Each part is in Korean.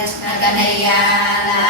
कृष्ण कन्हैया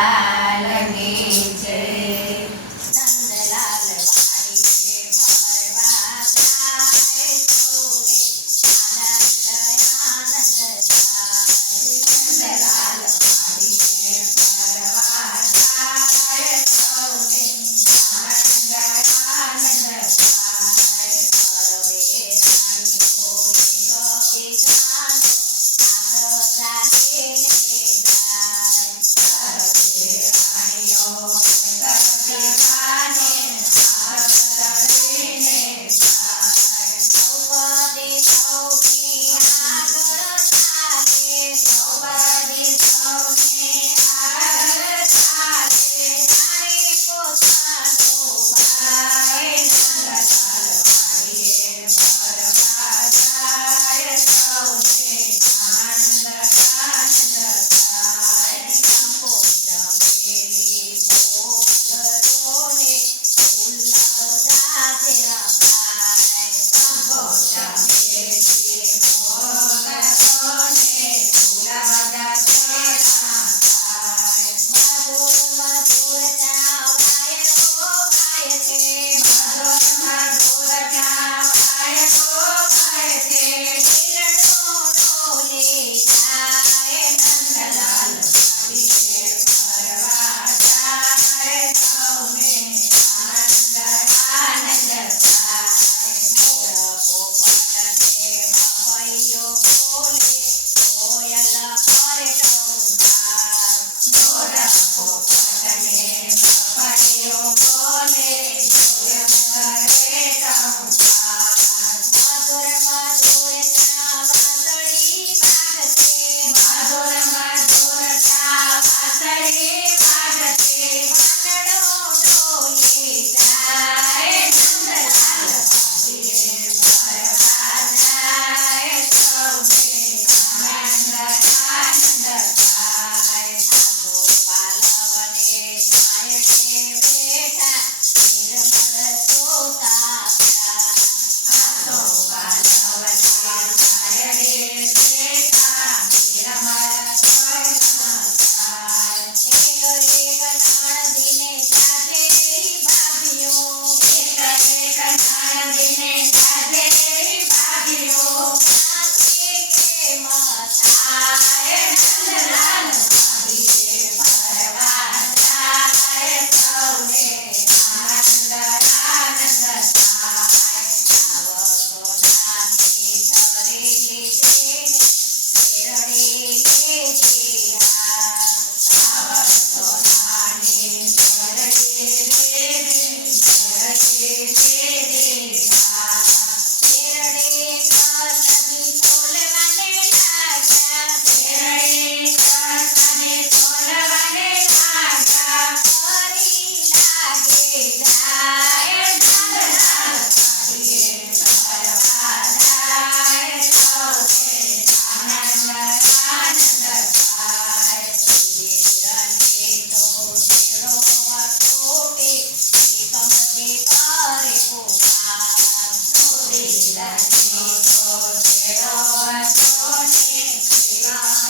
난 이곳에 어서 지은 그가